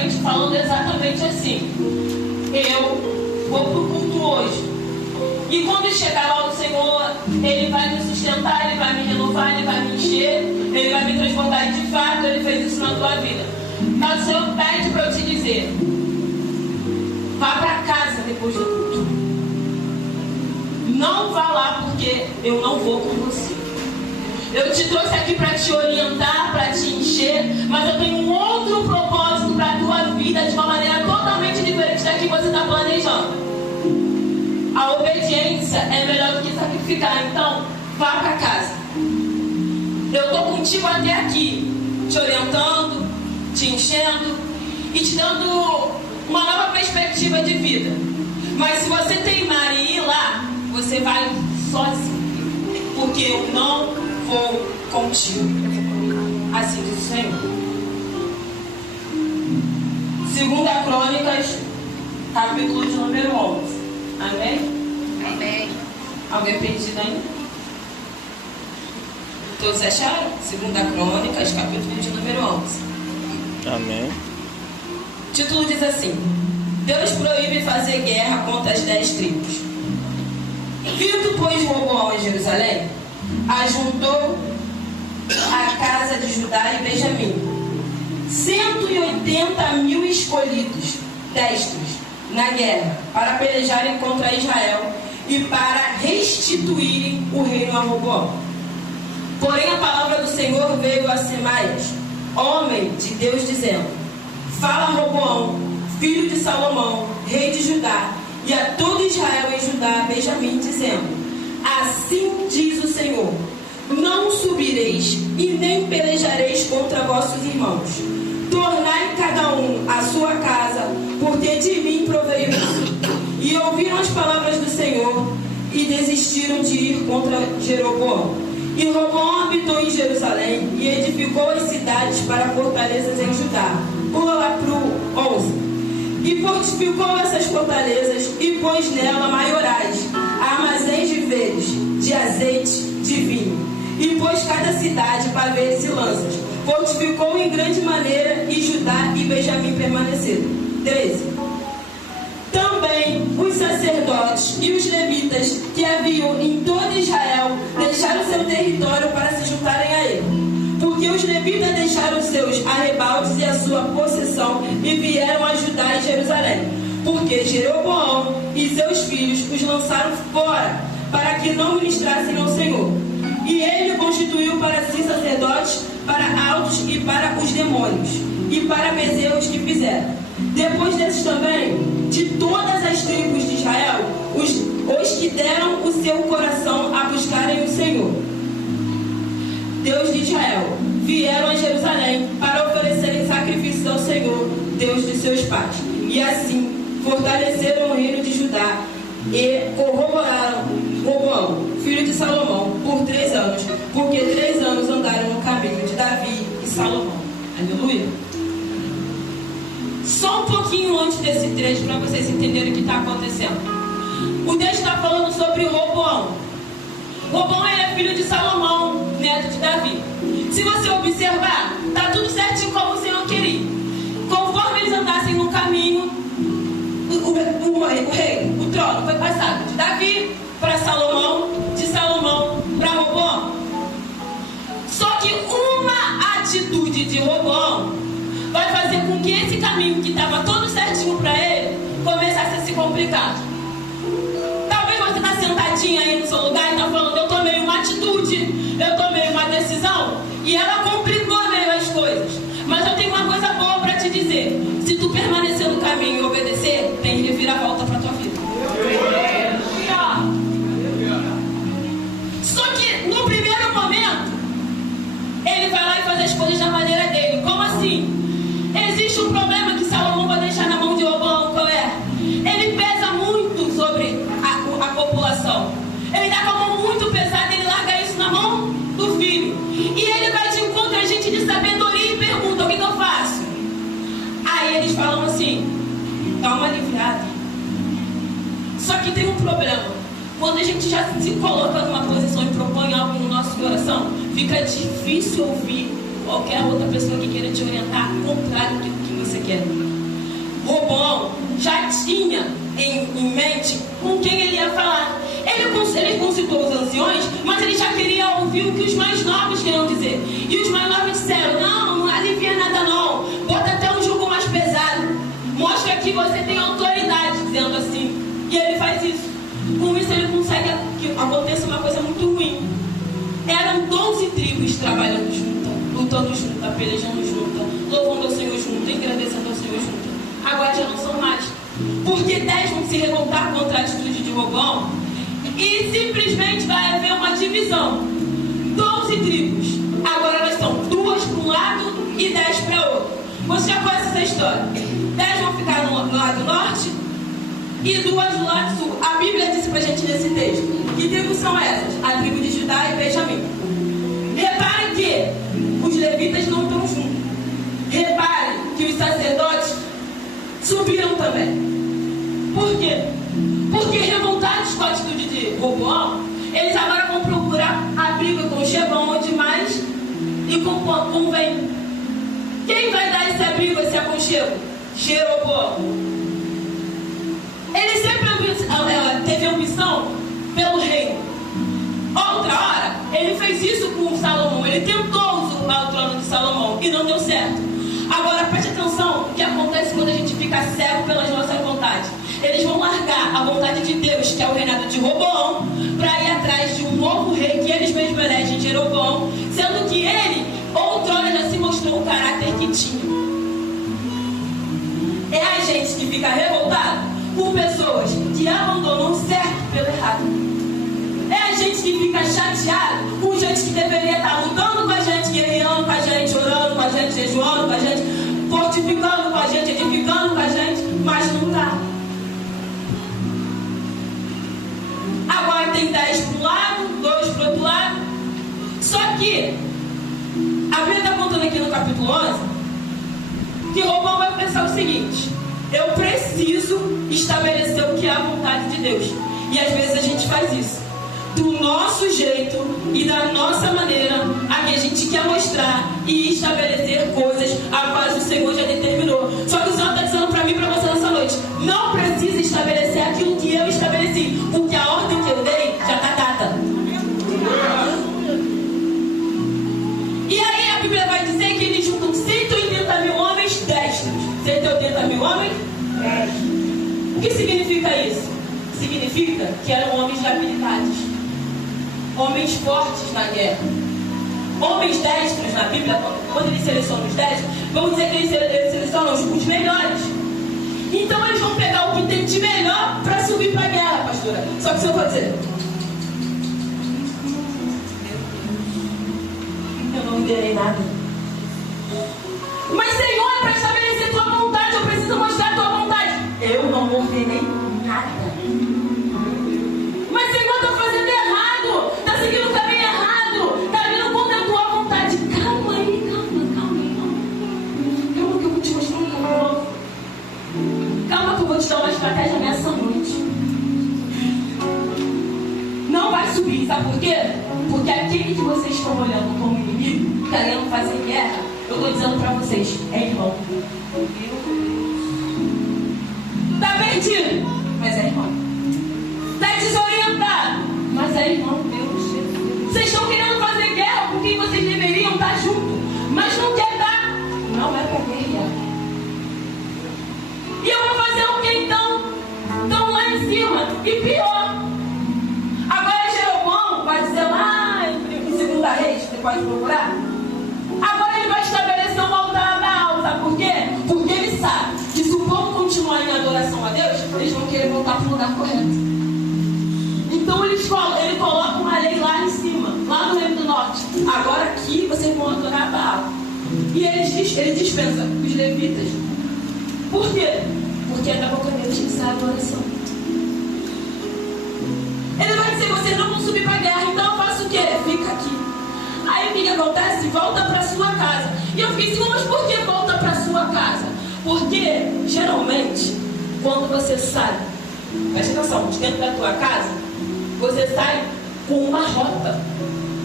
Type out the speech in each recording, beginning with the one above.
biblicamente falando exatamente assim: eu vou para o culto hoje, e quando chegar lá o Senhor, Ele vai me sustentar, Ele vai me renovar, Ele vai me encher, Ele vai me transformar. E de fato Ele fez isso na tua vida. Mas o Senhor pede para eu te dizer: vá para casa depois do culto. Não vá lá, porque eu não vou com você. Eu te trouxe aqui para te orientar, para te encher, mas eu tenho um outro propósito para a tua vida, de uma maneira totalmente diferente da que você está planejando. A obediência é melhor do que sacrificar. Então, vá para casa. Eu estou contigo até aqui, te orientando, te enchendo e te dando uma nova perspectiva de vida. Mas se você teimar em ir lá, você vai sozinho, porque eu não vou contigo. Assim diz o Senhor. 2 Crônicas, capítulo de número 11. Amém? Amém. Alguém perdido ainda? Todos acharam? 2 Crônicas, capítulo de número 11. Amém. O título diz assim: Deus proíbe fazer guerra contra as 10 tribos. Vindo, pois, Roboão em Jerusalém, ajuntou a casa de Judá e Benjamim 180.000 escolhidos, destros, na guerra, para pelejarem contra Israel e para restituírem o reino a Roboão. Porém a palavra do Senhor veio a Semaias, homem de Deus, dizendo: Fala a Roboão, filho de Salomão, rei de Judá, e a todo Israel em Judá, Benjamim, dizendo: Assim diz o Senhor: Não subireis e nem pelejareis contra vossos irmãos. Tornai cada um a sua casa, porque de mim proveio isso. E ouviram as palavras do Senhor e desistiram de ir contra Jeroboão. E Roboão habitou em Jerusalém e edificou as cidades para fortalezas em Judá. Pula lá para o 11. E fortificou essas fortalezas e pôs nela maiorais, armazéns de víveres, de azeite, de vinho. E pôs cada cidade pavês e lanças. Fortificou em grande maneira, e Judá e Benjamim permaneceram. 13. Também os sacerdotes e os levitas que haviam em todo Israel deixaram seu território para se juntarem a ele. Porque os levitas deixaram seus arrebaldes e a sua possessão e vieram ajudar em Jerusalém. Porque Jeroboão e seus filhos os lançaram fora, para que não ministrassem ao Senhor. E ele constituiu para si sacerdotes, para altos e para os demônios, e para bezerros que fizeram. Depois desses também, de todas as tribos de Israel, os que deram o seu coração a buscarem o Senhor, Deus de Israel, vieram a Jerusalém para oferecerem sacrifícios ao Senhor, Deus de seus pais. E assim fortaleceram o reino de Judá e corroboraram Roboão, filho de Salomão, por 3 anos, porque 3 anos andaram no caminho de Davi e Salomão. Aleluia. Só um pouquinho antes desse trecho, para vocês entenderem o que está acontecendo. O texto está falando sobre Roboão. Roboão era filho de Salomão, neto de Davi. Se você observar, está tudo certinho como o Senhor queria. Conforme eles andassem no caminho, o trono foi passado de Davi para Salomão, de Salomão para Roboão. Só que uma atitude de Roboão vai fazer com que esse caminho que estava todo certinho para ele começasse a se complicar. Talvez você está sentadinha aí no seu lugar e está falando: eu tomei uma atitude, eu tomei uma decisão e ela complicou meio as coisas. Mas eu tenho uma coisa boa para te dizer: se tu permanecer no caminho e obedecer, tem reviravolta para tua vida. Só que no primeiro momento ele vai lá e faz as coisas da maneira dele. Como assim? Existe um problema que Salomão vai deixar na mão de Roboão. Qual é? Ele pesa muito sobre a população. Ele está com a mão muito pesada. Ele larga isso na mão do filho. E ele vai de encontro a gente de sabedoria e pergunta: o que eu faço? Aí eles falam assim: dá uma aliviada. Só que tem um problema. Quando a gente já se coloca numa posição e propõe algo no nosso coração, fica difícil ouvir qualquer outra pessoa que queira te orientar contrário do que você quer. Roboão já tinha em mente com quem ele ia falar. Ele consultou os anciões, mas ele já queria ouvir o que os mais novos queriam dizer. E os mais novos disseram: não alivia nada não, bota até um jugo mais pesado, mostra que você tem autoridade, dizendo assim. E ele faz isso. Com isso ele consegue que aconteça uma coisa muito ruim. Eram 12 tribos trabalhando juntas, lutando juntas, pelejando juntas, louvando ao Senhor junto, agradecendo ao Senhor junto. Agora já não são mais, porque 10 vão se revoltar contra a atitude de Roboão e simplesmente vai haver uma divisão. 12 tribos, agora elas são 2 para um lado e 10 para outro. Você já conhece essa história? 10 vão ficar no lado norte e 2 do lado sul. A Bíblia disse pra gente nesse texto. Que tribos são essas? A tribo de Judá e Benjamim. Reparem que os levitas não estão juntos. Reparem que os sacerdotes subiram também. Por quê? Porque revoltados com a atitude de Roboão, eles agora vão procurar a briga com Shebão, onde mais e convém. Quem vai dar esse abrigo, esse aconchego? Jeroboão. Ele sempre teve ambição pelo reino. Outra hora, ele fez isso com Salomão. Ele tentou usurpar o trono de Salomão e não deu certo. Agora preste atenção o que acontece quando a gente fica cego pelas nossas vontades. Eles vão largar a vontade de Deus, que é o reinado de Roboão, para ir atrás de um novo rei que eles mesmos elegem, Jeroboão, sendo que ele, outrora, já se mostrou o caráter que tinha. É a gente que fica revoltado com pessoas que abandonam o certo pelo errado. É a gente que fica chateado com gente que deveria estar lutando com a gente, guerreando com a gente, orando com a gente, jejuando com a gente, fortificando com a gente, edificando com a gente, mas não está. Agora tem 10 para um lado, 2 para o outro lado. Só que a Bíblia está contando aqui no capítulo 11 que Roboão vai pensar o seguinte: eu preciso estabelecer o que é a vontade de Deus. E às vezes a gente faz isso do nosso jeito e da nossa maneira, a que a gente quer mostrar e estabelecer coisas a quais o Senhor já determinou. Só que o Senhor está dizendo para mim e para você nessa noite: não precisa estabelecer aquilo que eu estabeleci, porque a ordem que eu dei já está dada. E aí a Bíblia vai dizer que eles juntam 180 mil homens destros. 180 mil homens? O que significa isso? Significa que eram homens de habilidades, homens fortes na guerra. Homens destros na Bíblia, quando eles selecionam os 10, vamos dizer que eles selecionam os melhores. Então eles vão pegar o que tem de melhor para subir para a guerra, pastora. Só que o Senhor vai dizer: eu não liderei nada. Mas Senhor, para estabelecer tua vontade, eu preciso mostrar tua vontade. Eu não ordenei nada. Mas Senhor, estou fazendo errado. Está seguindo o caminho errado. Está vindo contra a tua vontade. Calma aí, calma. Calma que eu vou te mostrar um caminho novo. Calma que eu vou te dar uma estratégia nessa noite. Não vai subir, sabe por quê? Porque aquele que vocês estão olhando como inimigo, está querendo fazer guerra, eu estou dizendo para vocês, é irmão. Está perdido, mas é irmão. Está desorientado, mas é irmão. Vocês estão querendo fazer guerra com quem vocês deveriam estar junto, mas não quer estar. Não é para guerrear. E eu vou fazer o que então? Estão lá em cima. E pior, agora Jeroboão vai dizer lá em 2 Reis, você pode procurar. Agora ele vai estabelecer um altar a Baal, sabe por quê? Porque ele sabe que se o povo continuar em adoração a Deus, eles vão querer voltar para o lugar correto. Então ele coloca uma lei lá em cima, lá no Reino do Norte. Agora aqui vocês vão adorar a Baal. E ele dispensa os levitas. Por quê? Porque na boca deles tinha que ser a adoração. Ele vai dizer: vocês não vão subir para a guerra, então eu faço o quê? Fica aqui. Aí o que acontece? Volta para sua casa. E eu fiquei assim: mas por que volta para sua casa? Porque geralmente quando você sai, presta atenção, de dentro da tua casa, você sai com uma rota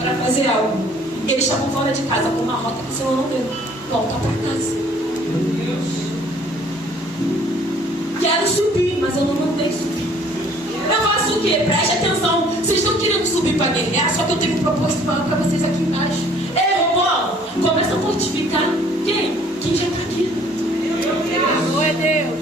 para fazer algo. Eles estavam fora de casa com uma rota que o Senhor não deu. Volta para casa. quero subir, mas eu não mandei subir. Eu faço o quê? Preste atenção. Vocês estão querendo subir para guerrear, só que eu tenho um propósito para vocês aqui embaixo. Ei, Roboão, começa a fortificar. Quem já está aqui? Deus.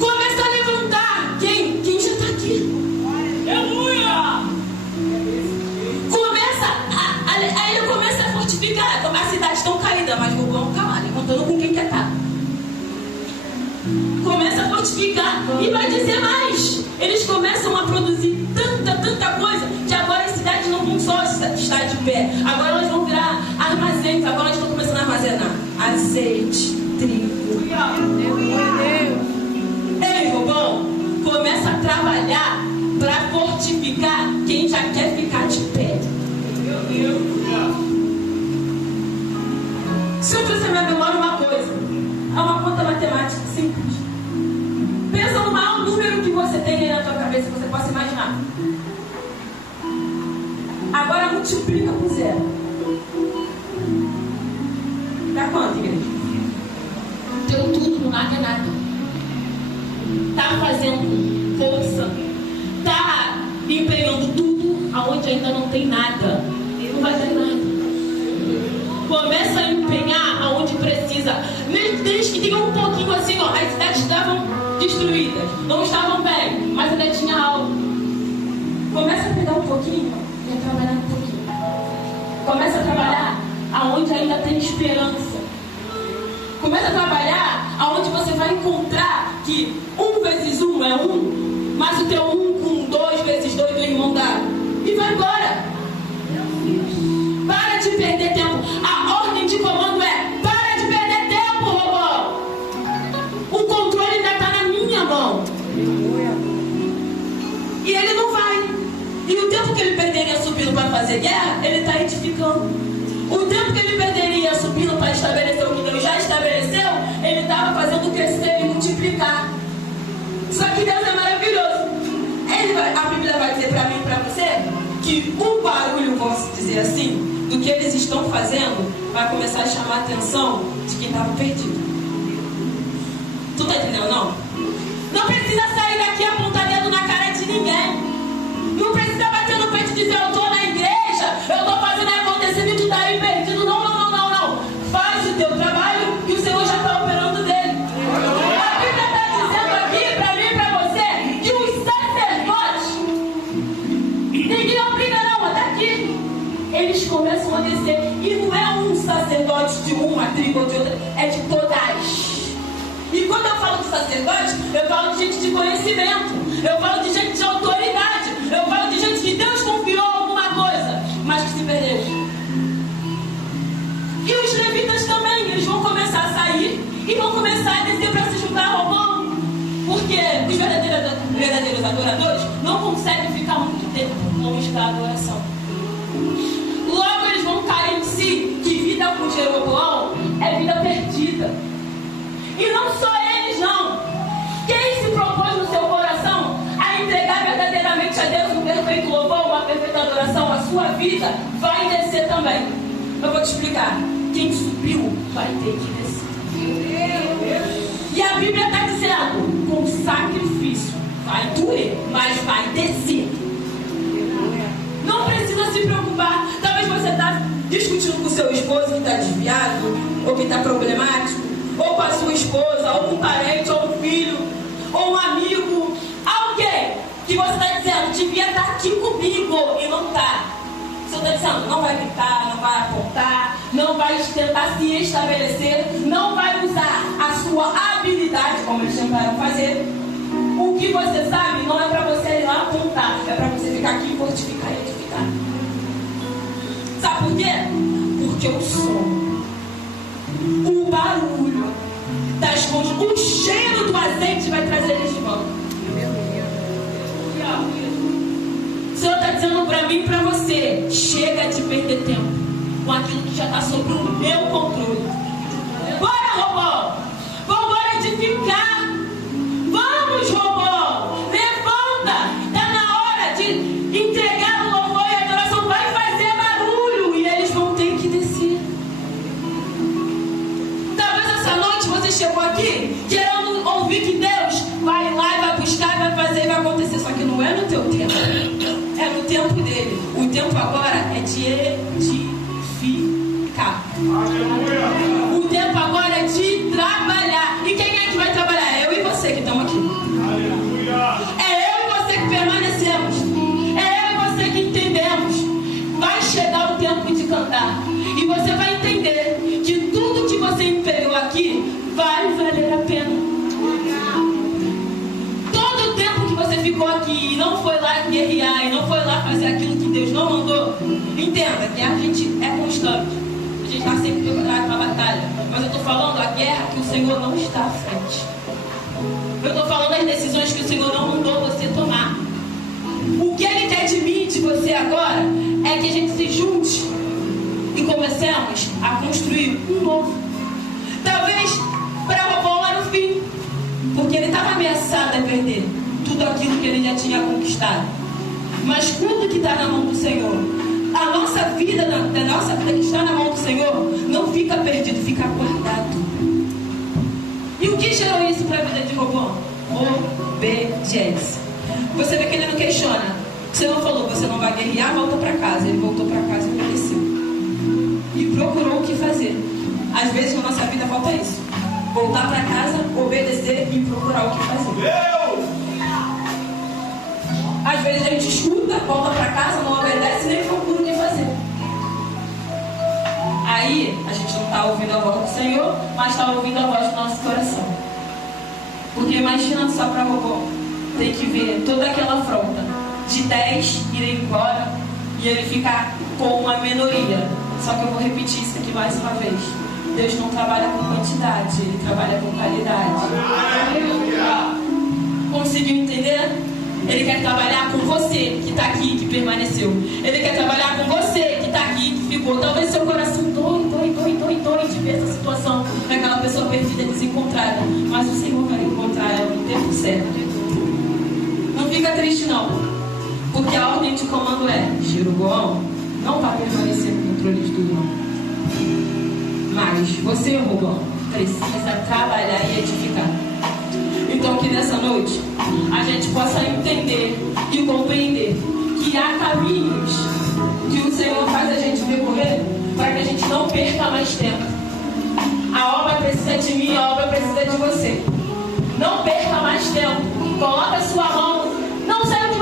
Começa a levantar. Quem já está aqui? Aleluia! Aí ele começa a fortificar. A cidade está caída, mas o Roboão está lá, levantando com quem quer estar. Começa a fortificar e vai dizer mais. Eles começam a produzir tanta coisa que agora as cidades não vão só estar de pé. Agora elas vão virar armazéns. Agora elas estão começando a armazenar azeite, trigo. Ei, Roboão, começa a trabalhar para fortificar quem já quer ficar de pé. Se eu trouxer minha memória uma coisa, é uma conta matemática simples. Pensa no maior número que você tem aí na tua cabeça, que você possa imaginar. Agora multiplica por 0. Dá quanto, igreja? Deu tudo, no nada é nada. Tá fazendo força. Tá empenhando tudo aonde ainda não tem nada. Não vai ter nada. Começa a empenhar aonde precisa. Desde que tenha um pouquinho assim, ó, as cidades estavam destruídas, não estavam bem, mas ainda tinha algo. Começa a pegar um pouquinho e a trabalhar um pouquinho. Começa a trabalhar aonde ainda tem esperança. Começa a trabalhar aonde você vai encontrar que 1 vezes 1 é 1, mas o teu 1 com 2 vezes 2 do irmão dá. E vai embora. Para de perder tempo. A ordem de comando é: para de perder tempo, Roboão. O controle ainda está na minha mão. E ele não vai. E o tempo que ele perderia subindo para fazer guerra, ele está edificando. O tempo que ele perderia subindo para estabelecer o que Deus já estabeleceu, ele estava fazendo crescer e multiplicar. Só que Deus é maravilhoso. A Bíblia vai dizer para mim e para você que o barulho, vamos dizer assim, do que eles estão fazendo vai começar a chamar a atenção de quem estava perdido. Tu tá entendendo, não? Não precisa sair daqui e apontar dedo na cara de ninguém. Não precisa bater no peito e dizer: eu tô na igreja, eu tô fazendo acontecer e tu tá aí perdido. Não. Faz o teu trabalho e o Senhor já está operando dele. A Bíblia está dizendo aqui para mim e para você que os sacerdotes, ninguém obriga não, até aqui, eles começam a descer. E não é um sacerdote de uma tribo ou de outra, é de todas. E quando eu falo de sacerdote, eu falo de gente de conhecimento, eu falo de gente de autoridade, eu falo de gente que Deus confiou alguma coisa, mas que se perdeu. E os levitas também, eles vão começar a sair e vão começar a descer para se juntar ao Roboão. Porque os verdadeiros adoradores não conseguem ficar muito tempo longe da adoração. Logo eles vão cair em si que vida com Jeroboão é vida perdida. E não só eles não. Quem se propôs no seu coração a entregar verdadeiramente a Deus um perfeito louvor, uma perfeita adoração, a sua vida vai descer também. Eu vou te explicar. Quem subiu vai ter que descer. E a Bíblia está dizendo: com sacrifício vai doer, mas vai descer. Não precisa se preocupar. Talvez você está discutindo com o seu esposo que está desviado, ou que está problemático, ou com a sua esposa, ou com um parente, ou um filho, ou um amigo, alguém que você está dizendo: devia estar aqui comigo, e não está. Você está dizendo: não vai gritar, não vai apontar, não vai tentar se estabelecer, não vai usar a sua habilidade, como eles tentaram fazer. O que você sabe não é para você ir lá apontar, é para você ficar aqui e fortificar e edificar. Sabe por quê? Porque o som, o barulho das coisas, o cheiro do azeite vai trazer eles de volta. O Senhor está dizendo para mim e para você: chega de perder tempo com aquilo que já está sob o meu controle. Bora, Roboão! Vamos edificar! Vamos, Roboão! Levanta! Está na hora de entregar o louvor e a adoração. Vai fazer barulho e eles vão ter que descer. Talvez essa noite você você chegou aqui querendo ouvir que Deus vai lá e vai buscar, vai fazer e vai acontecer. Só que não é no teu tempo, é no tempo dele. O tempo agora é de edificar. O tempo agora é de trabalhar. E quem é que vai trabalhar? É eu e você que estamos aqui. É eu e você que permanecemos. É eu e você que entendemos. Vai chegar o tempo de cantar. E você vai entender que tudo que você empenhou aqui vai valer a pena. Todo o tempo que você ficou aqui e não foi lá guerrear, e não foi lá fazer aquilo que Deus não mandou, entenda que a gente é constante. A gente está sempre preparado para a batalha. Mas eu estou falando a guerra que o Senhor não está à frente. Eu estou falando das decisões que o Senhor não mandou você tomar. O que Ele quer de mim e de você agora é que a gente se junte e comecemos a construir um novo. Talvez para Robão era o fim, porque ele estava ameaçado a perder tudo aquilo que ele já tinha conquistado. Mas tudo que está na mão do Senhor, a nossa vida, da nossa vida que está na mão do Senhor, não fica perdido, fica guardado. E o que gerou isso para a vida de Robão? Obediência. Você vê que ele não questiona. O Senhor falou, você não vai guerrear, volta para casa. Ele voltou para casa e obedeceu. E procurou o que fazer. Às vezes na nossa vida falta isso. Voltar para casa, obedecer e procurar o que fazer. Às vezes a gente escuta, volta para casa, não obedece nem procura o que fazer. Aí a gente não está ouvindo a voz do Senhor, mas está ouvindo a voz do nosso coração. Porque imagina só para Robão ter que ver toda aquela afronta de 10 irem embora e ele ficar com uma minoria. Só que eu vou repetir isso aqui mais uma vez. Deus não trabalha com quantidade, Ele trabalha com qualidade. Conseguiu entender? Ele quer trabalhar com você que está aqui, que permaneceu. Ele quer trabalhar com você que está aqui, que ficou. Talvez seu coração dói de ver essa situação daquela pessoa perdida, desencontrada. Mas o Senhor vai encontrar ela no tempo certo. Não fica triste não, porque a ordem de comando é: Jeroboão não vai permanecer no controle de tudo não. Mas você, Robão, precisa trabalhar e edificar. Então que nessa noite a gente possa entender e compreender que há caminhos que o Senhor faz a gente percorrer para que a gente não perca mais tempo. A obra precisa de mim, a obra precisa de você. Não perca mais tempo. Coloca a sua mão. Não saia de